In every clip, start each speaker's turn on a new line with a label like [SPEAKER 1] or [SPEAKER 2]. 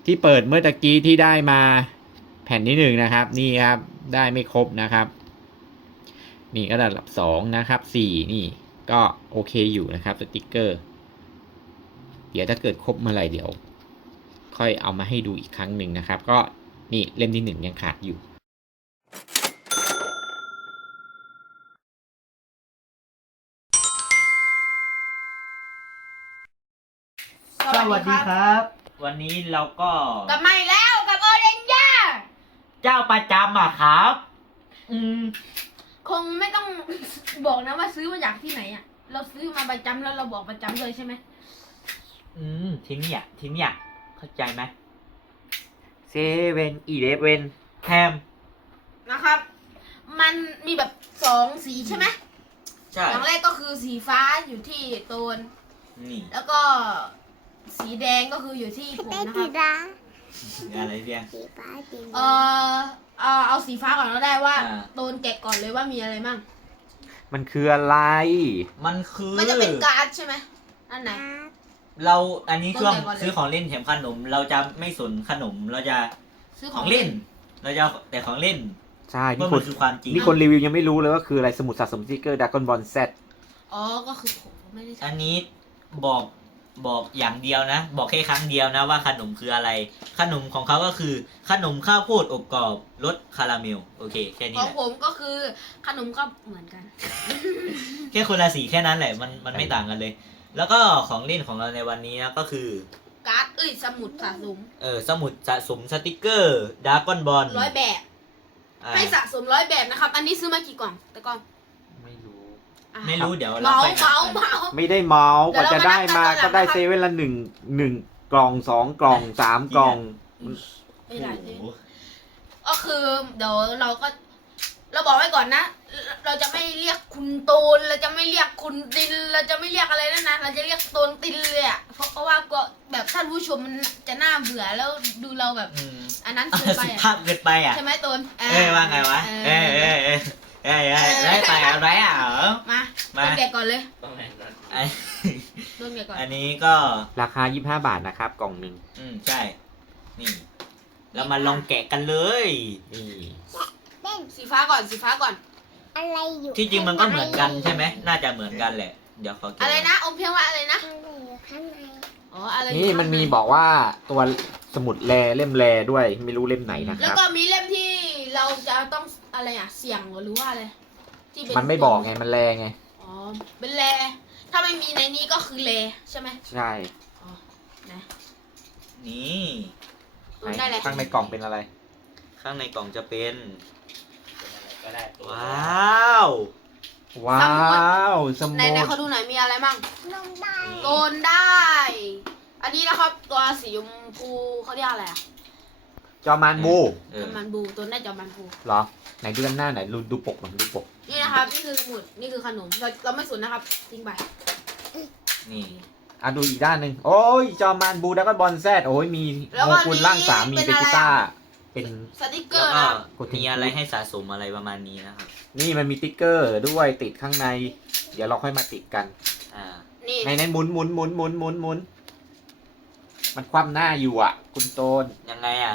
[SPEAKER 1] ที่เปิดเมื่อตะกี้ที่ได้มาแผ่นที่1นะครับนี่ครับได้ไม่ครบนะครับนี่ก็ระดับ2นะครับ4นี่ก็โอเคอยู่นะครับสติกเกอร์เดี๋ยวถ้าเกิดครบเมื่อไหร่เดี๋ยวค่อยเอามาให้ดูอีกครั้งหนึ่งนะครับก็นี่เล่มที่1ยังขาดอยู่
[SPEAKER 2] สวัสดีครับ วันนี้เราก็
[SPEAKER 3] กลับมาอีกแล้วกับโอเรนญ่า
[SPEAKER 2] เจ้าประจำอะครับ
[SPEAKER 3] คงไม่ต้องบอกนะว่าซื้อมาจากที่ไหนอ่ะเราซื้อมาประจำแล้วเราบอกประจำเลยใช่ไหม
[SPEAKER 2] ที่เนี่ยเข้าใจไหม7-Eleven แฮม
[SPEAKER 3] นะครับ มันมีแบบ2สีใช่ไหม
[SPEAKER 2] ใช่
[SPEAKER 3] อย่างแรกก็คือสีฟ้าอยู่ที่โตน
[SPEAKER 2] นี่
[SPEAKER 3] แล้วก็สีแดงก็คืออยู่ที่ผมนะครับ
[SPEAKER 2] อะไรเดีย
[SPEAKER 3] เอาสีฟ้าก่อนก็ได้ว่า
[SPEAKER 2] อ่า
[SPEAKER 3] โตนแกะก่อนเลยว่ามีอะไรบ้าง
[SPEAKER 1] มันคืออะไร
[SPEAKER 2] มันคือ
[SPEAKER 3] มันจะเป็นการ์ดใช่ไหมอันไหน
[SPEAKER 2] เราอันนี้ช่วง
[SPEAKER 3] ต้นไหนก่อนเลย
[SPEAKER 2] ซื้อของเล่นแถมขนม เราจะไม่สนขนมเราจะ
[SPEAKER 3] ซื้อ
[SPEAKER 2] ของเล่น เราจะเอาแต่ของเล่น
[SPEAKER 1] ใช่
[SPEAKER 2] เพราะ
[SPEAKER 1] นี่ค
[SPEAKER 2] มัน นคือความจริง
[SPEAKER 1] นี่คนรีวิวยังไม่รู้เลยว่าคืออะไรสมุดสะสมสติกเกอร์ดากอนบอลแซด
[SPEAKER 3] อ๋อก็คือผมไม่ได้
[SPEAKER 2] อันนี้บอกอย่างเดียวนะ บอกแค่ครั้งเดียวนะว่าขนมคืออะไร ขนมของเขาก็คือขนมข้าวโพดอบกรอบรสคาราเมลโอเคแค่นี้
[SPEAKER 3] ขอ
[SPEAKER 2] แห
[SPEAKER 3] ง
[SPEAKER 2] ละ
[SPEAKER 3] ผมก็คือขนมก็เหมือนกัน
[SPEAKER 2] แค่คนละสีแค่นั้นแหละมันไม่ต่างกันเลย แล้วก็ของเล่นของเราในวันนี้นะก็คือ
[SPEAKER 3] การ์ดสมุดสะสม
[SPEAKER 2] สมุดสะสมสติกเกอร์ดากอนบอล
[SPEAKER 3] 100 แบบ ให้สะสม100 แบบนะครับ อันนี้ซื้อมากี่กล่องแต่ก่อน
[SPEAKER 1] ไม่รู้
[SPEAKER 3] อ่ะ
[SPEAKER 2] ไม่รู้เดี๋ยว
[SPEAKER 3] เมา
[SPEAKER 2] ค่อยนับกัน
[SPEAKER 3] เมา
[SPEAKER 1] ไม่ได้เมาส์กว่าจะได้มา
[SPEAKER 3] เดี๋ยวเรามานับกัน
[SPEAKER 1] ก็ได้
[SPEAKER 3] ก่อนนะครับ
[SPEAKER 1] เซเว่นละ1กล่อง2กล่อง3กล่อง
[SPEAKER 3] ไม่ได้เลย
[SPEAKER 2] โอ้โห
[SPEAKER 3] ก็คือเดี๋ยวเราบอกไว้ก่อนนะ เราจะไม่เรียกคุณโตนเราจะไม่เรียกคุณตินเราจะไม่เรียกอะไรนั่นนะเราจะเรียกโตนตินเลยอ่ะเพราะว่าก็แบบท่านผู้ชมมันจะน่าเบื่อแล้วดูเราแบบ
[SPEAKER 2] อืม
[SPEAKER 3] อันนั้น
[SPEAKER 2] อ่ะ
[SPEAKER 3] เกินไป
[SPEAKER 2] สุ
[SPEAKER 3] อ่ะ
[SPEAKER 2] ภาพเกินไปอ่ะ
[SPEAKER 3] ใช่ไหมโตน
[SPEAKER 2] ว่าไงวะได้ไปอะไรอ่ะเหรอ
[SPEAKER 3] มา
[SPEAKER 2] มา
[SPEAKER 3] โดนแกะก่อนเลย
[SPEAKER 2] ไอ้
[SPEAKER 3] โดนแกะก่อน
[SPEAKER 2] อันนี้ก็
[SPEAKER 1] ราคา25 บาทนะครับกล่องหนึ่ง
[SPEAKER 2] ใช่ นี่เรามาลองแกะกันเลย
[SPEAKER 1] นี่
[SPEAKER 3] สีฟ้าก่อนสีฟ้าก่อน
[SPEAKER 4] อะไรอยู่
[SPEAKER 2] ที่จริงมันก็เหมือนกันใช่ไหมน่าจะเหมือนกันแหละเดี๋ยวขอแกะ
[SPEAKER 3] อะไรนะอมเพียงว่าอะไรนะ
[SPEAKER 4] อะไรอยู่ข้างใน
[SPEAKER 3] อ๋ออะไร
[SPEAKER 1] นี่มันมีบอกว่าตัวสมุดแลเล่มแลด้วยไม่รู้เล่มไหนนะค
[SPEAKER 3] แล้ว
[SPEAKER 1] รับ
[SPEAKER 3] ก็มีเล่มที่เราจะต้องอะไรอ่ะเสี่ยงหรือว่าอะไรที่เป็น
[SPEAKER 1] มันไม่บอกไงมันแลไง
[SPEAKER 3] อ๋อเป็นแลถ้าไม่มีในนี้ก็คือเลใช่ไหม
[SPEAKER 1] ใช่
[SPEAKER 3] อ๋อนะ
[SPEAKER 2] นี่
[SPEAKER 3] ดูได้เลย
[SPEAKER 1] ข้างในกล่องเป็นอะไร
[SPEAKER 2] ข้างในกล่องจะเป็นว้าว
[SPEAKER 1] ว้าวสมุ
[SPEAKER 3] ใน
[SPEAKER 1] ด
[SPEAKER 3] เขาดูหน่อยมีอะไรบ้าง
[SPEAKER 4] ลงได้
[SPEAKER 3] โกนได้ อันนี้นะครับตัวสีชมพูเขาเรียกอะไรอ่ะ
[SPEAKER 1] จอมานบู
[SPEAKER 3] จอมันบูตัวได้จอมันบู
[SPEAKER 1] เหรอไหนดูด้านหน้าไหนดูปกหน่อยดูปก
[SPEAKER 3] นี่นะครับนี่คือสมุดนี่คือขนมเราไม่สนนะครับทิ้งไป
[SPEAKER 2] นี่
[SPEAKER 1] อ่ะดูอีกด้านหนึ่งโอ้ยจอมานบูดักกอนบอลแซดโอ้ยมี
[SPEAKER 3] แล้ว
[SPEAKER 1] โม
[SPEAKER 3] ก็
[SPEAKER 1] กุลร่างสามมี
[SPEAKER 3] เป็น
[SPEAKER 1] เบ
[SPEAKER 3] อะไร
[SPEAKER 1] จิต้า
[SPEAKER 3] อ่ะ
[SPEAKER 1] เป็น
[SPEAKER 3] สติกเก
[SPEAKER 2] แล้
[SPEAKER 3] อ
[SPEAKER 2] ว
[SPEAKER 3] ร์
[SPEAKER 2] ก็
[SPEAKER 3] นะครับ
[SPEAKER 2] มีอะไรให้สะสมอะไรประมาณนี้นะครับ
[SPEAKER 1] นี่มันมีติ๊กเกอร์ด้วยติดข้างใน เดี๋ยวเราค่อยมาติดกัน
[SPEAKER 2] อ่า
[SPEAKER 3] นี่
[SPEAKER 1] ในหมุนมันคว่ำหน้าอยู่อ่ะ คุณโตน
[SPEAKER 2] ยังไงอ่ะ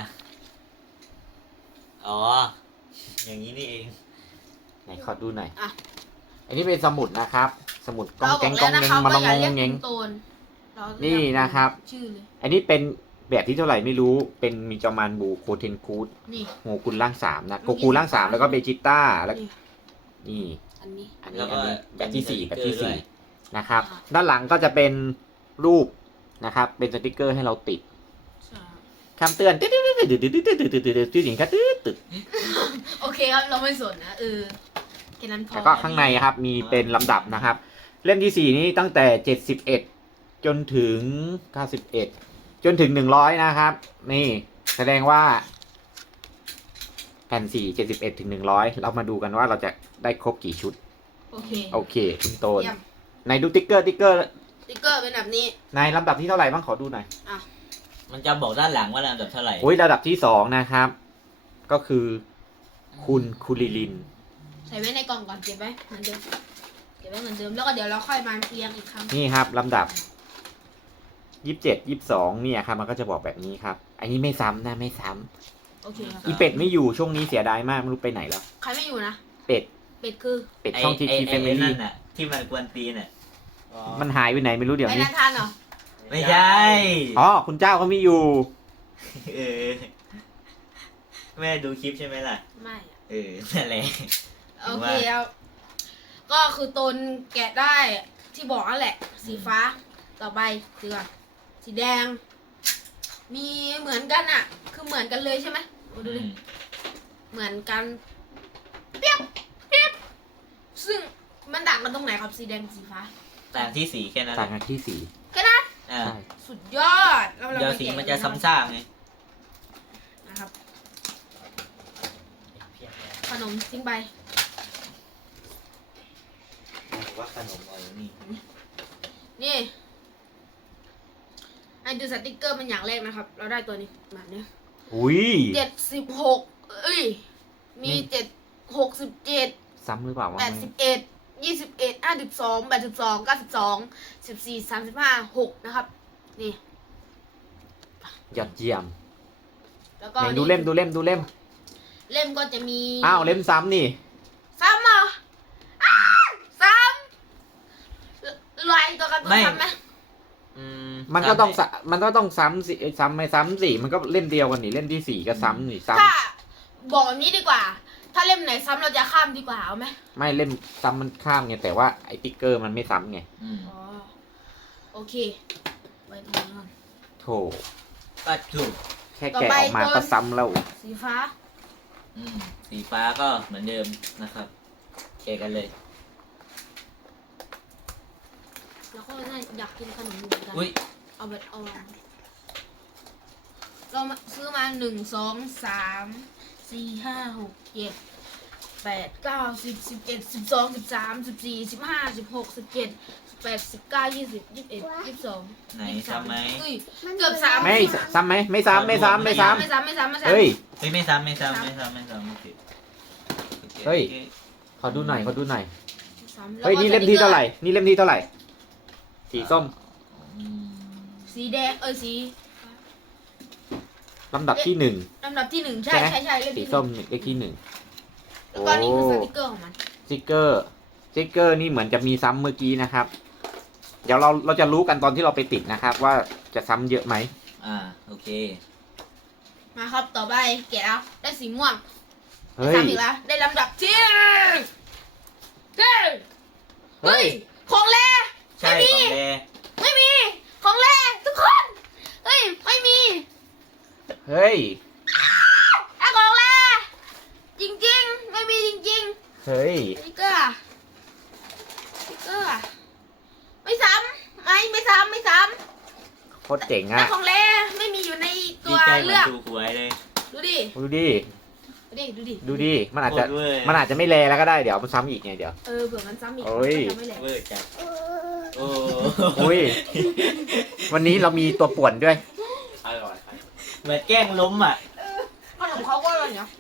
[SPEAKER 2] อ๋ออย่างนี้นี่เอง
[SPEAKER 1] ไหนขอดูหน่อย
[SPEAKER 3] อ่ะ
[SPEAKER 1] อันนี้เป็นสมุดนะครับ สมุดกอง
[SPEAKER 3] เราบ
[SPEAKER 1] แก
[SPEAKER 3] อก
[SPEAKER 1] งก
[SPEAKER 3] แล้
[SPEAKER 1] อ
[SPEAKER 3] ว
[SPEAKER 1] ง
[SPEAKER 3] นะ
[SPEAKER 1] เงง
[SPEAKER 3] ครับ
[SPEAKER 1] มาล
[SPEAKER 3] ว่า
[SPEAKER 1] อง
[SPEAKER 3] อย่าง เรียก
[SPEAKER 1] งเงง
[SPEAKER 3] คุณโตนเรา
[SPEAKER 1] นี่นะครับ
[SPEAKER 3] ชื่อเลย
[SPEAKER 1] อันนี้เป็นแบบที่เท่าไหร่ไม่รู้เป็นมีจอมานบูโคเทนคูด
[SPEAKER 3] นี่
[SPEAKER 1] โงกุลร่างสามนะโกกูร่างสามแล้วก็เบจิต้าแล้ว
[SPEAKER 3] นี่
[SPEAKER 1] นี่
[SPEAKER 3] อันนี้
[SPEAKER 1] อัน
[SPEAKER 2] แล้
[SPEAKER 1] นี้
[SPEAKER 2] วก็
[SPEAKER 1] แบบที่สี่
[SPEAKER 2] มี
[SPEAKER 1] แบบที่
[SPEAKER 2] สติ๊กเกอร์ด้
[SPEAKER 1] สี่
[SPEAKER 2] วย
[SPEAKER 1] นะครับ
[SPEAKER 3] อ่า
[SPEAKER 1] ด้านหลังก็จะเป็นรูปนะครับ เป็นสติกเกอร์ให้เราติด
[SPEAKER 3] ใช่
[SPEAKER 1] คำเตือนตึ๊ดตึ๊ดตึ๊ดตึ๊ดตึ๊ดตึ๊ดตึ๊ดตึ๊ดตึ๊ดตึ๊ดตึ๊ดตึ๊ดตึ๊ด
[SPEAKER 3] โอเคครับเราไม่สนนะแค่นั้นพอ
[SPEAKER 1] แล้วก็ข้างในครับมีเป็นลำดับนะครับ เล่มที่สี่นี้ตั้งแต่71จนถึง91จนถึง100นะครับ นี่แสดงว่าแผ่น4 71ถึง100เรามาดูกันว่าเราจะได้ครบกี่ชุด
[SPEAKER 3] โอเค
[SPEAKER 1] โอเคคุณโตน
[SPEAKER 3] เยี่ยม
[SPEAKER 1] ในดูติ๊กเกอร์
[SPEAKER 3] สติ๊กเกอร์เป็นแบบนี้
[SPEAKER 1] ในลำดับที่เท่าไหร่บ้างขอดูหน่อย
[SPEAKER 3] อ่ะ
[SPEAKER 2] มันจะบอกด้านหลังว่าลำดับเท่าไหร่
[SPEAKER 1] โอ้ยระดับที่2นะครับ ก็คือคุณคูลิลิน
[SPEAKER 3] ใส่ไว้ในกล่องก่อนเก็บไว้เหมือนเดิมเก็บไว้เหมือนเดิมแล้วก็เดี๋ยวเราค่อยมาเรียงอีกครั้ง
[SPEAKER 1] นี่ครับลำดับ 27 22เนี่ยครับมันก็จะบอกแบบนี้ครับ อันนี้ไม่ซ้ำนะไม่ซ้ำ
[SPEAKER 3] โอเคครับ
[SPEAKER 1] อีเป็ดไม่อยู่ช่วงนี้เสียดายมากไม่รู้ไปไหนแล้ว
[SPEAKER 3] ใครไม่อยู่นะ
[SPEAKER 1] เป็ด
[SPEAKER 3] เป็ดคือ
[SPEAKER 1] เป็ดช่องทีทีเฟมิ
[SPEAKER 2] นั่
[SPEAKER 1] ลี่
[SPEAKER 2] นน่ะที่มันกวนตีนน่ะ
[SPEAKER 1] มันหายไปไหนไม่รู้เดี๋ยว
[SPEAKER 3] ไอ้
[SPEAKER 1] นี้
[SPEAKER 3] นันทานเหรอ
[SPEAKER 2] ไม่ใช่
[SPEAKER 1] อ๋อคุณเจ้าเขาไม่อยู่
[SPEAKER 2] เออแม่ดูคลิปใช่ไหมล่ะ
[SPEAKER 3] ไม่อะ
[SPEAKER 2] เออนั่นแหละ
[SPEAKER 3] โอเคครับก็คือตนแกะได้ที่บอกนั่นแหละ สีฟ้าต่อไปสีก่อนสีแดง มีเหมือนกันอ่ะ คือเหมือนกันเลยใช่ไหมมาดูดิเหมือนกันเปียบเปียบซึ่งมันต่างกันตรงไหนครับสีแดงกับสีฟ้า
[SPEAKER 2] ต่างที่สีแค่นั้นแห
[SPEAKER 1] ต่าง
[SPEAKER 2] ละ
[SPEAKER 1] กันที่สี
[SPEAKER 3] แค่นั้น
[SPEAKER 2] อ่า
[SPEAKER 1] ใช่
[SPEAKER 3] สุดยอดแล้วเรา
[SPEAKER 2] เดี๋ยว
[SPEAKER 3] ไป
[SPEAKER 2] สี
[SPEAKER 3] แกะ
[SPEAKER 2] มันจะซ้ำซากไง
[SPEAKER 3] นะครับขนมทิ้งไป
[SPEAKER 2] ว่าขนมอะไรนี่
[SPEAKER 3] นี่ให้ดูสติกเกอร์มันอย่างแรกนะครับ เราได้ตัวนี้แบบนี้
[SPEAKER 1] อุ้ย
[SPEAKER 3] 76เอ้ย มี
[SPEAKER 1] นี่
[SPEAKER 3] 7 67
[SPEAKER 1] ซ้ำหรือเปล่าวะ
[SPEAKER 3] 81 21 52 82 92 14 35 6นะครับ นี่
[SPEAKER 1] ยอดเยี่ยม
[SPEAKER 3] แล้วก็
[SPEAKER 1] ไหนดูเล่มดูเล่มดูเล่ม
[SPEAKER 3] เล่มก็จะมี
[SPEAKER 1] อ้าวเล่มซ้ำนี่
[SPEAKER 3] ซ้ำเหรออ้าวซ้ำลายตัวการ์ตูนซ้ำไหม
[SPEAKER 2] อืม
[SPEAKER 1] มันก็ต้องมันก็ต้องซ้ำสิซ้ำไม่ซ้ำสิมันก็เล่มเดียวกันนี่เล่มที่สี่ก็ซ้ำนี่ซ้
[SPEAKER 3] ถ้าบอกแบบนี้ดีกว่า ถ้าเล่มไหนซ้ำเราจะข้ามดีกว่าเอาไหม
[SPEAKER 1] ำไม่เล่มซ้ำมันข้ามไงแต่ว่าไอ้ติ๊กเกอร์มันไม่ซ้ำไง
[SPEAKER 2] อืม
[SPEAKER 3] อ๋อ โอเค ไว้ตรงนี้ก่อน
[SPEAKER 1] โถ
[SPEAKER 2] ก็ถูก
[SPEAKER 1] แค่แกะออกมาก็ซ้ำแล้ว
[SPEAKER 3] สีฟ้า
[SPEAKER 2] อืมสีฟ้าก็เหมือนเดิมนะครับแกะกันเลย
[SPEAKER 3] แล้วก็น่าอยากกินขนมเหมือนกัน
[SPEAKER 2] อุ้ย
[SPEAKER 3] เอาแบบเอาเรามาซื้อมา1 2 3 4 5 6 7 8 9 10 11 12 13 14 15 16 17 18 19 20 21 22
[SPEAKER 2] ไหนซ้ำไหม
[SPEAKER 3] เอ้ยเกือบ3
[SPEAKER 1] ไม่ซ้ำไหมไม่ซ้ำไม่ซ้ำไม่ซ้
[SPEAKER 3] ไม่ซ้ำไม่ซ้ำไม่
[SPEAKER 1] ำ
[SPEAKER 3] ซ้ำ
[SPEAKER 1] เฮ้ย
[SPEAKER 2] เฮ้ยไม่ซ้ำไม่ซ้ำไม่ซ้ำไม่ซ้ำโอเคโอค
[SPEAKER 1] เฮ้ย
[SPEAKER 2] โอค
[SPEAKER 1] ขอดูหน่อยขอดูหน่อย
[SPEAKER 3] ไม่ซ้ำ
[SPEAKER 1] เฮ้ยนี่เล่มที่เท่าไหร่นี่เล่มที่เท่าไหร่สีส้ม
[SPEAKER 2] อืม
[SPEAKER 3] สีแดงสี
[SPEAKER 1] ลำดับที่หนึ่ง
[SPEAKER 3] ลำดับที่ 1 ใช่
[SPEAKER 1] ใช่ไหม
[SPEAKER 3] ใช่ใช่เล่ม
[SPEAKER 1] สี
[SPEAKER 3] ที่
[SPEAKER 1] ส้มเลขที่หนึ่ง
[SPEAKER 3] แล้วก็นี่คือสติกเกอร์ของมัน
[SPEAKER 1] สติ๊กเกอร์นี่เหมือนจะมีซ้ำเมื่อกี้นะครับ เดี๋ยวเราจะรู้กันตอนที่เราไปติดนะครับ ว่าจะซ้ำเยอะไหม
[SPEAKER 2] โอเค
[SPEAKER 3] มาครับต่อไปแกะแล้วได้สีม่วง
[SPEAKER 1] เฮ้ย
[SPEAKER 3] ซ้ำอีกแล้วได้ลำดับที่เฮ้ย
[SPEAKER 1] เฮ้ย
[SPEAKER 3] ของแร
[SPEAKER 2] ใช่
[SPEAKER 3] ไม่มี
[SPEAKER 2] ของแด
[SPEAKER 3] ไม่มีของแรทุกคน เฮ้ยไม่มี
[SPEAKER 1] เฮ้ย
[SPEAKER 3] ไอ้ของแรจริงๆ ไม่มีจริง
[SPEAKER 1] เฮ้ย
[SPEAKER 3] ๆสติกเกอร์ไม่ซ้ำไม่ซ้ำไม่ซ้
[SPEAKER 1] โคตรเจ๋ง
[SPEAKER 3] ำ
[SPEAKER 1] อ่ะ
[SPEAKER 3] แต่ของแรไม่มีอยู่ในตั
[SPEAKER 2] ดี
[SPEAKER 3] ว
[SPEAKER 2] ใจเหมื
[SPEAKER 3] เลื
[SPEAKER 2] อน
[SPEAKER 3] อก
[SPEAKER 2] ถูกหวยเลย
[SPEAKER 3] ดูดิ
[SPEAKER 1] ดูดิ
[SPEAKER 3] ดูดิ
[SPEAKER 1] ดูดิ มันอาจจะ
[SPEAKER 2] โคตรเวอร์
[SPEAKER 1] มันอาจจะไม่แลแล้วก็ได้ เดี๋ยวมันซ้ำอีกไงเดี๋ยว
[SPEAKER 3] เผื่อมันซ้ำอีก
[SPEAKER 1] โอ้ย
[SPEAKER 3] มันจะไม่แหลก
[SPEAKER 2] เวอร์จัด
[SPEAKER 4] เออ
[SPEAKER 2] โอ้
[SPEAKER 1] อุ้ย วันนี้เรามีตัวป่วนด้วย
[SPEAKER 2] อร่อยเหมือนแกล้งล้มอ่ะ
[SPEAKER 3] ขนมเขาก็อร่อยเนาะ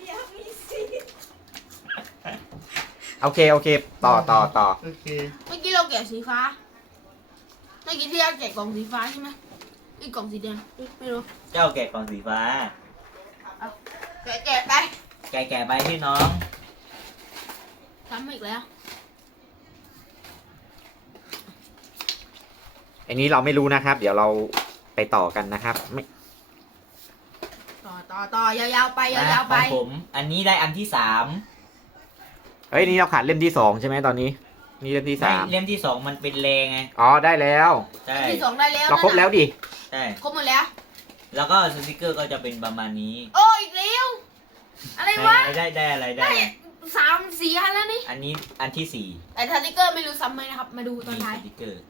[SPEAKER 1] โอเค โอเค ต่อ
[SPEAKER 2] โอเค
[SPEAKER 3] เมื่อกี้เราแกะสีฟ้า เมื่อกี้ที่เราแกะกล่องสีฟ้าใช่ไหมอีกกล่องสีแดงไม่รู้
[SPEAKER 2] เจ้าแกะกล่องสีฟ้า
[SPEAKER 3] แกะไป
[SPEAKER 2] แกะไปพี่น้อง
[SPEAKER 3] ซ้ำอีกแล้ว
[SPEAKER 1] อันนี้เราไม่รู้นะครับ เดี๋ยวเราไปต่อกันนะครับไม่
[SPEAKER 3] ต่อยาวๆไปยาวๆไป
[SPEAKER 2] ของผมอันนี้ได้อันที่3
[SPEAKER 1] เฮ้ย นี่เราขาดเล่มที่สองใช่ไหมตอนนี้ นี่เล่มที่
[SPEAKER 2] ไม่
[SPEAKER 1] 3
[SPEAKER 2] เล่มที่2มันเป็นแรงไง
[SPEAKER 1] อ๋อ ได้แล้ว
[SPEAKER 2] ใช่
[SPEAKER 3] ที่สองได้แล้ว
[SPEAKER 1] เราครบแล้วดิ
[SPEAKER 2] ใช่
[SPEAKER 3] ครบหมดแล้ว
[SPEAKER 2] แล้วก็สติกเกอร์ก็จะเป็นประมาณนี้
[SPEAKER 3] โอ้อีกแล้วอะไรวะ
[SPEAKER 2] ได้อะไรได้
[SPEAKER 3] ได้
[SPEAKER 2] อะไร
[SPEAKER 3] 3 4 อันแล้วนี่
[SPEAKER 2] อันนี้อันที่
[SPEAKER 3] แต่สติกเกอร์ไม่รู้ซ้ำไหมนะครับ มาดู
[SPEAKER 2] 4
[SPEAKER 3] ตอน
[SPEAKER 2] มี
[SPEAKER 3] ท้าย
[SPEAKER 2] สติกเกอร์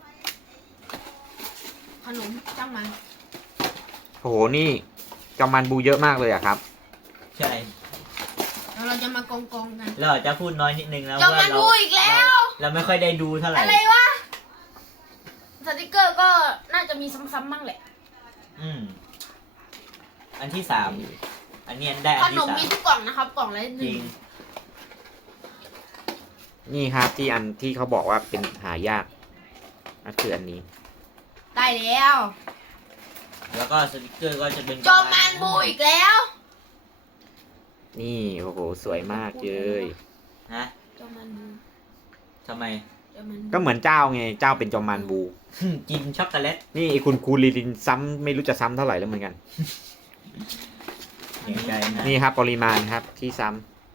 [SPEAKER 3] ขนมช่างมัน
[SPEAKER 1] โห นี่จอมันบูเยอะมากเลยอะครับ
[SPEAKER 2] ใช่
[SPEAKER 3] แล้วเราจะมากองกัน
[SPEAKER 2] เราอาจจะพูดน้อยนิดนึงแล้ว
[SPEAKER 3] จะ
[SPEAKER 2] ว่า
[SPEAKER 3] มาดูอีกแล้ว
[SPEAKER 2] เราไม่ค่อยได้ดูเท่าไหร่
[SPEAKER 3] อะไรวะ สติกเกอร์ก็น่าจะมีซ้ำๆบ้างแหละ
[SPEAKER 2] อืมอันที่ 3 อันนี้ได้อั
[SPEAKER 3] ข
[SPEAKER 2] น
[SPEAKER 3] น
[SPEAKER 2] ที่
[SPEAKER 3] มมีทุกกล่องนะครับ กล่องละ
[SPEAKER 2] 3
[SPEAKER 3] ห
[SPEAKER 2] จ
[SPEAKER 3] นึ่
[SPEAKER 2] ริ
[SPEAKER 3] ง
[SPEAKER 2] ง
[SPEAKER 1] นี่ครับที่อันที่เขาบอกว่าเป็นหายากนั่นคืออันนี้
[SPEAKER 3] ได้แล้ว
[SPEAKER 2] แล้วก็สติกเกอร์ก็จะเป็น
[SPEAKER 3] จอมมันบูอีกแล้ว
[SPEAKER 1] นี่โอ้โหสวยมากเลย
[SPEAKER 2] นะ
[SPEAKER 3] จอมมันบู
[SPEAKER 2] ทำไม
[SPEAKER 3] จอมมันบู
[SPEAKER 1] ก็เหมือนเจ้าไงเจ้าเป็นจอมมานบู
[SPEAKER 2] กินช็อกโกแลต
[SPEAKER 1] นี่ไอ้คุณคูลิลินซ้ำไม่รู้จะซ้ำเท่าไหร่แล้วเหมือนกัน
[SPEAKER 2] อย่างใจนะ
[SPEAKER 1] นี่ครับปริมาณครับที่ซ้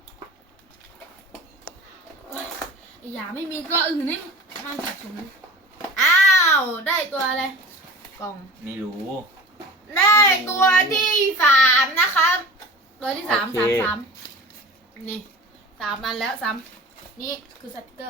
[SPEAKER 3] อย่าไม่มีตัวอื่นให้มันสะสมอ้าว ได้ตัวอะไร กล่อง
[SPEAKER 2] ไม่รู้
[SPEAKER 3] ได้ตัวที่สามนะครับ ตัวที่สามนี่3 อันแล้วนี่คือสติกเกอร์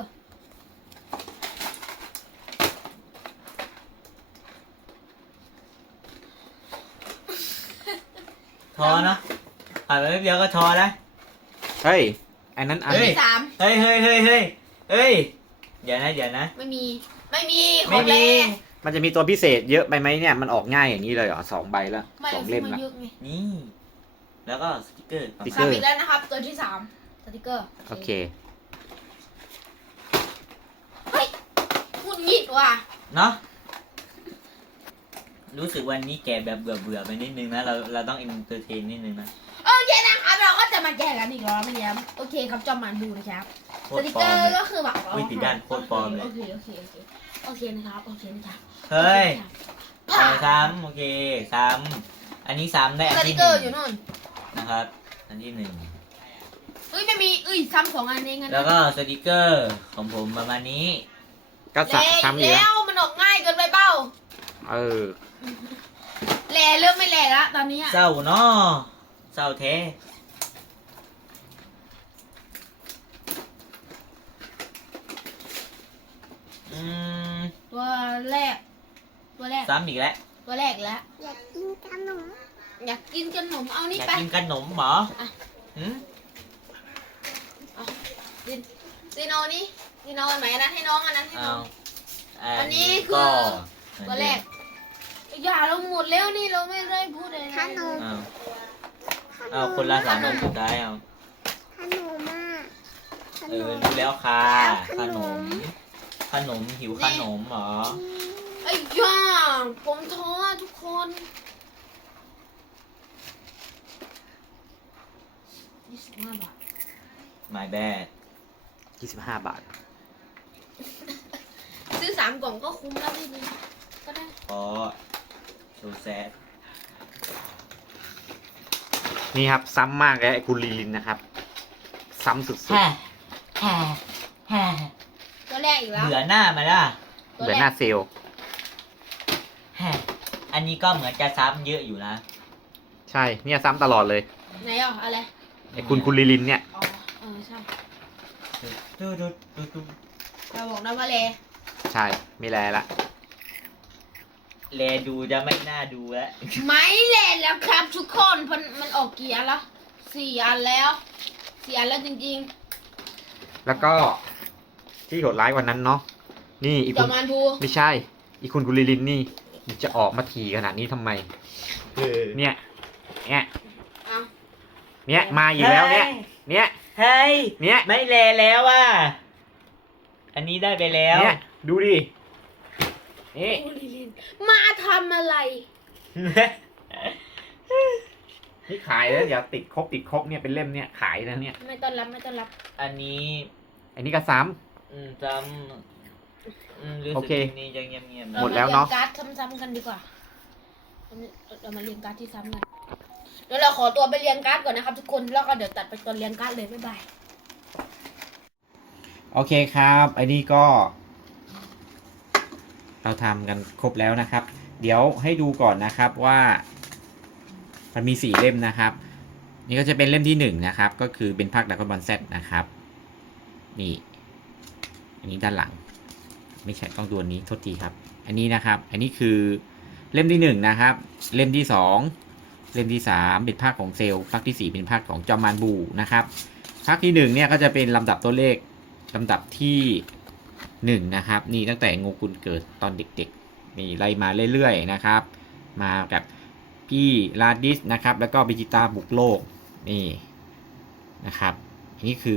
[SPEAKER 2] ทอเนาะผ่านไปแป๊บเดียวก็ทอแล้ว
[SPEAKER 1] ำเฮ้ยอันนั้นอัน
[SPEAKER 2] เฮ้ย
[SPEAKER 3] สาม
[SPEAKER 2] เฮ้ยเดี๋ยวนะ
[SPEAKER 3] ไม่มีข
[SPEAKER 2] ไม่
[SPEAKER 3] อง
[SPEAKER 2] มี
[SPEAKER 3] แรง
[SPEAKER 1] มันจะมีตัวพิเศษเยอะไปไหมเนี่ยมันออกง่ายอย่างนี้เลยเหรอ2 ใบแล้ว
[SPEAKER 3] ไม่
[SPEAKER 1] 2
[SPEAKER 3] ซื้
[SPEAKER 1] เล่
[SPEAKER 3] อ
[SPEAKER 1] ม
[SPEAKER 3] มา
[SPEAKER 1] ละ
[SPEAKER 3] เยอะไง
[SPEAKER 2] นี่ แล้วก็สติกเกอร์
[SPEAKER 1] สติกเกอร์
[SPEAKER 3] อีกแล้วนะครับ ตัวที่สามสติกเกอร์
[SPEAKER 1] โอเค
[SPEAKER 3] เฮ้ยพูดงี้ว่ะ
[SPEAKER 2] เนาะรู้สึกวันนี้แกแบบเบื่อไปนิดนึงนะเราต้องเอนเตอร์เทนนิดนึงนะ
[SPEAKER 3] โอเคนะครับเราก็จะมาแก้กันอีกแล้วไม่แล้วโอเคครับจอมมันดูนะครับ
[SPEAKER 2] โค
[SPEAKER 3] ส
[SPEAKER 2] ตร
[SPEAKER 3] ติก
[SPEAKER 2] ปล
[SPEAKER 3] เก
[SPEAKER 2] อ
[SPEAKER 3] อ
[SPEAKER 2] ม
[SPEAKER 3] ร์
[SPEAKER 2] เลย
[SPEAKER 3] ก็คือแบบ
[SPEAKER 2] อุ้ยติดด้านโคตรปลอมเลย
[SPEAKER 3] โอเคนะครับ
[SPEAKER 2] เฮ้ย
[SPEAKER 3] ผ่าน
[SPEAKER 2] ซ้ำโอเคซ้ำอันนี้ซ้ำได้อัน
[SPEAKER 3] สติ
[SPEAKER 2] ที่
[SPEAKER 3] ก
[SPEAKER 2] ห
[SPEAKER 3] เกอ
[SPEAKER 2] นึ่
[SPEAKER 3] ร์
[SPEAKER 2] ง
[SPEAKER 3] อยู่นู่น
[SPEAKER 2] นะครับ อันที่หนึ่ง
[SPEAKER 3] ไม่มีซ้ำ2 อันเองนะ
[SPEAKER 2] แล้วก็สติกเกอร์ของผมประมาณนี้
[SPEAKER 1] ก็สะซ้ำอีก
[SPEAKER 3] แล้
[SPEAKER 1] แล้ว
[SPEAKER 3] วมันออกง่ายเกินไปเปล่า
[SPEAKER 1] เออ
[SPEAKER 3] แหล่เริ่มไม่แหล่ละตอนนี้อะ
[SPEAKER 2] เศร้าเนาะเศร้าแท้อืม
[SPEAKER 3] ตัวแรก
[SPEAKER 2] ซ้ำอีกแล้ว
[SPEAKER 3] ตัวแรกแล้ว
[SPEAKER 4] อยากกินขนม
[SPEAKER 3] อยากกินขนมเอานี่
[SPEAKER 2] อยาก
[SPEAKER 3] ไป
[SPEAKER 2] กินขนมเหรอ
[SPEAKER 3] อ่ะ
[SPEAKER 2] หืม
[SPEAKER 3] ซีโนนี่ซีโนอันไหนอันนั้นให้น้องอันนั้นให้
[SPEAKER 2] เอา
[SPEAKER 3] น้อง อั
[SPEAKER 2] อั
[SPEAKER 3] น
[SPEAKER 2] น
[SPEAKER 3] นี้
[SPEAKER 2] นี้
[SPEAKER 3] คือ
[SPEAKER 2] ก็
[SPEAKER 3] ตัวแรก อย่าเราหมดแล้วนี่เราไม่ได้พูดอะไร
[SPEAKER 4] ขนม
[SPEAKER 2] เอา
[SPEAKER 4] ขน
[SPEAKER 2] เอา
[SPEAKER 4] ม
[SPEAKER 2] คนละสามคนสุดท้ายเอา
[SPEAKER 4] ขนมอ่ะขน
[SPEAKER 2] รู้
[SPEAKER 4] ม
[SPEAKER 2] แล้วค่ะ
[SPEAKER 4] ข
[SPEAKER 2] ข
[SPEAKER 4] น
[SPEAKER 2] น
[SPEAKER 4] ม
[SPEAKER 2] ม ขนมหิวขนมเหรอ
[SPEAKER 3] ไอ้ย่าผมท้อทุกคน25 บาท
[SPEAKER 2] my bad
[SPEAKER 1] 25 บาท
[SPEAKER 3] ซื้อ3 กล่องก็คุ้มแล้วพี่ดีก็ได้
[SPEAKER 2] เพราะ so sad
[SPEAKER 1] นี่ครับซ้ำมากเลยไอ้คุณลีลินนะครับ ซ้ำสุด
[SPEAKER 2] แฮ่แฮ่แฮ่
[SPEAKER 3] ตัวแรกอีกแล้ว
[SPEAKER 2] เบื่อหน้ามาละ
[SPEAKER 1] ๆเหมือนหน้าเซลล์
[SPEAKER 2] แฮ่อันนี้ก็เหมือนจะซ้ำเยอะอยู่นะ
[SPEAKER 1] ใช่เนี่ยซ้ำตลอดเลย
[SPEAKER 3] ไหนอ่ะอะไร
[SPEAKER 1] ไอ้คุณลีลินเนี่ย
[SPEAKER 3] อ๋อใช่
[SPEAKER 2] ดูดูดูดู
[SPEAKER 3] เราบอกนะว่าเล
[SPEAKER 1] ใช่ไม่แลละ
[SPEAKER 2] แลดูจะไม่น่าดูแล้ว
[SPEAKER 3] ไม่เล่นแล้วครับทุกคนมันออกกี่อันแล้ว4 อันแล้ว4 อันแล้วจริง
[SPEAKER 1] แล้วก็ที่โหดร้ายกว่านั้นเนาะนี่อี
[SPEAKER 3] ๆ
[SPEAKER 1] ก
[SPEAKER 3] จ
[SPEAKER 1] คุ
[SPEAKER 3] อ
[SPEAKER 1] ณ
[SPEAKER 3] มันดู
[SPEAKER 1] ไม่ใช่ อีกคุณลีลินนี่มันจะออกมาถี่ขนาดนี้ทำไม เนี่ยเนี่ย
[SPEAKER 3] เอา
[SPEAKER 1] เนี่ยมาอีกแล้วเนี่ยเนี่ย
[SPEAKER 2] เฮ้ย
[SPEAKER 1] เนี่ย
[SPEAKER 2] ไม่แลแล้วอ่ะ อันนี้ได้ไปแล้ว
[SPEAKER 1] เนี่ยดูดินี่
[SPEAKER 3] โอ้ลิลินมาทำอะไร
[SPEAKER 1] นี่ขายแล้วอย่าติดครบเนี่ยเป็นเล่มเนี่ยขายนะเนี่ย
[SPEAKER 3] ไม่ต้อนรับ
[SPEAKER 2] อันนี้
[SPEAKER 1] อันนี้ก็ซ้
[SPEAKER 2] ซ้ำรู้
[SPEAKER 1] โอ
[SPEAKER 2] สึก
[SPEAKER 1] เค
[SPEAKER 2] ทีนี้จะเงียบๆ
[SPEAKER 1] หมดแล้วเนอะ
[SPEAKER 3] รมรียงการ์ดซ้ำๆกันดีกว่าเรามาเรียงการ์ดที่ซ้ำกันเดี๋ยวเราขอตัวไปเรียงการ์ดก่อนนะครับทุกคนแล้วก็เดี๋ยวตัดไปตอนเรียงการ์ดเลยบ๊ายบาย
[SPEAKER 1] โอเคครับไอ้นี่ก็ เราทำกันครบแล้วนะครับ เดี๋ยวให้ดูก่อนนะครับว่า มันมี4 เล่มนะครับ นี่ก็จะเป็นเล่มที่1นะครับก็คือเป็นภาคดราก้อนบอลแซนะครับนี่อันนี้ด้านหลัง ไม่ใช่ต้องดูอันนี้โทษทีครับ อันนี้นะครับ อันนี้คือเล่มที่1นะครับเล่มที่2เล่มที่3เป็นภาคของเซลล์ภาคที่4เป็นภาคของจอมมานบูนะครับภาคที่1เนี่ยก็จะเป็นลำดับตัวเลขลำดับที่1นะครับนี่ตั้งแต่โงกุลเกิดตอนเด็กๆนี่ไล่มาเรื่อยๆนะครับมากับพี่ลาดิสนะครับแล้วก็เบจิต้าบุกโลกนี่นะครับอันนี้คือ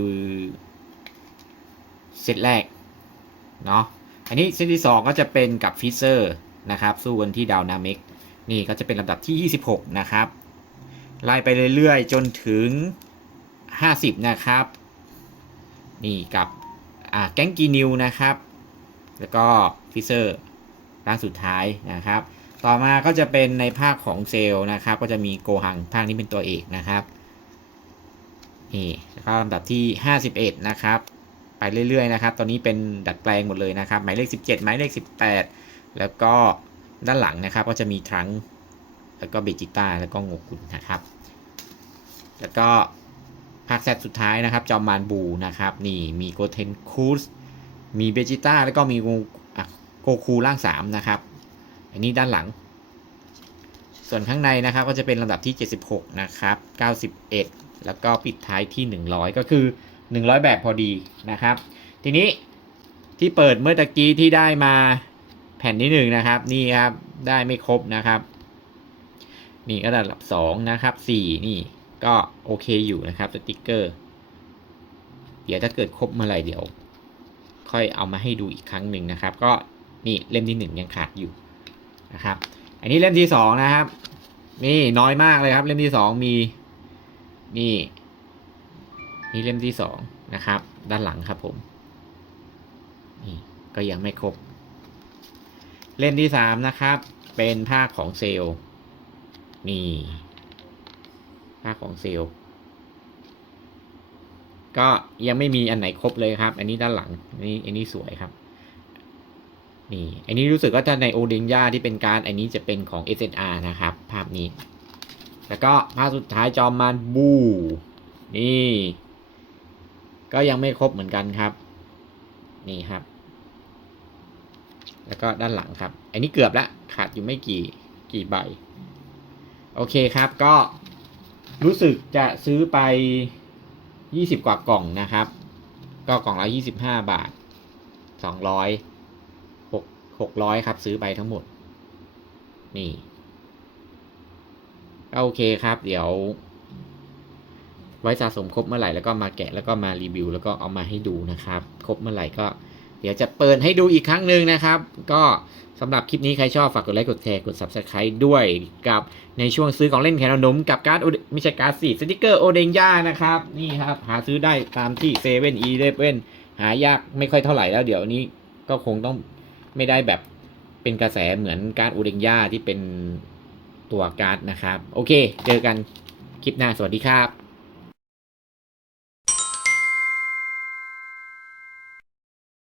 [SPEAKER 1] เซตแรกเนาะอันนี้เซตที่2ก็จะเป็นกับฟิเซอร์นะครับสู้กันที่ดาวนาเมกนี่ก็จะเป็นลำดับที่26นะครับไล่ไปเรื่อยๆจนถึง50นะครับนี่กับแก๊งกีนิวนะครับแล้วก็ฟิเซอร์ร่างสุดท้ายนะครับต่อมาก็จะเป็นในภาคของเซลนะครับก็จะมีโกหังภาคนี้เป็นตัวเอกนะครับนี่แล้วก็ลำดับที่51นะครับไปเรื่อยๆนะครับตอนนี้เป็นดัดแปลงหมดเลยนะครับหมายเลข17หมายเลข18แล้วก็ด้านหลังนะครับก็จะมีทรังค์แล้วก็เบจิต้าแล้วก็โงกุนนะครับแล้วก็ภาคแซดสุดท้ายนะครับจอมมารบูนะครับนี่มีโกเทนคูสมีเบจิต้าแล้วก็มีโกคูร่าง3นะครับอันนี้ด้านหลังส่วนข้างในนะครับก็จะเป็นลำดับที่76นะครับ91แล้วก็ปิดท้ายที่100ก็คือ100แบบพอดีนะครับทีนี้ที่เปิดเมื่อตะกี้ที่ได้มาแผ่นที่1นะครับนี่ครับได้ไม่ครบนะครับนี่ก็ระดับ2นะครับ4นี่ก็โอเคอยู่นะครับสติกเกอร์เดี๋ยวถ้าเกิดครบเมื่อไหร่เดี๋ยวค่อยเอามาให้ดูอีกครั้งหนึ่งนะครับก็นี่เล่มที่1ยังขาดอยู่นะครับอันนี้เล่มที่2นะครับนี่น้อยมากเลยครับเล่มที่2มีนี่เล่มที่2นะครับด้านหลังครับผมนี่ก็ยังไม่ครบเล่มที่3นะครับเป็นภาคของเซลนี่ภาคของเซลก็ยังไม่มีอันไหนครบเลยครับอันนี้ด้านหลังอันนี้สวยครับนี่อันนี้รู้สึกว่าถ้าในโอเดนย่าที่เป็นการอันนี้จะเป็นของ SNR นะครับภาพนี้แล้วก็ภาพสุดท้ายจอมมารบูนี่ก็ยังไม่ครบเหมือนกันครับนี่ครับแล้วก็ด้านหลังครับอันนี้เกือบละขาดอยู่ไม่กี่ใบโอเคครับก็รู้สึกจะซื้อไป20กว่ากล่องนะครับก็กล่องละ25 บาท600ครับซื้อไปทั้งหมดนี่โอเคครับเดี๋ยวไว้สะสมครบเมื่อไหร่แล้วก็มาแกะแล้วก็มารีวิวแล้วก็เอามาให้ดูนะครับครบเมื่อไหร่ก็เดี๋ยวจะเปิดให้ดูอีกครั้งหนึ่งนะครับก็สำหรับคลิปนี้ใครชอบฝากกดไลค์กดแชร์กด Subscribe ด้วยกับในช่วงซื้อของเล่นแขนขนมกับการ์ดไม่ใช่การ์ดสิสติกเกอร์โอเดนย่านะครับนี่ครับหาซื้อได้ตามที่7-Eleven หายากไม่ค่อยเท่าไหร่แล้วเดี๋ยวนี้ก็คงต้องไม่ได้แบบเป็นกระแสเหมือนการ์ดโอเดนย่าที่เป็นตัวการ์ดนะครับโอเคเจอกันคลิปหน้าสวัสดีครับ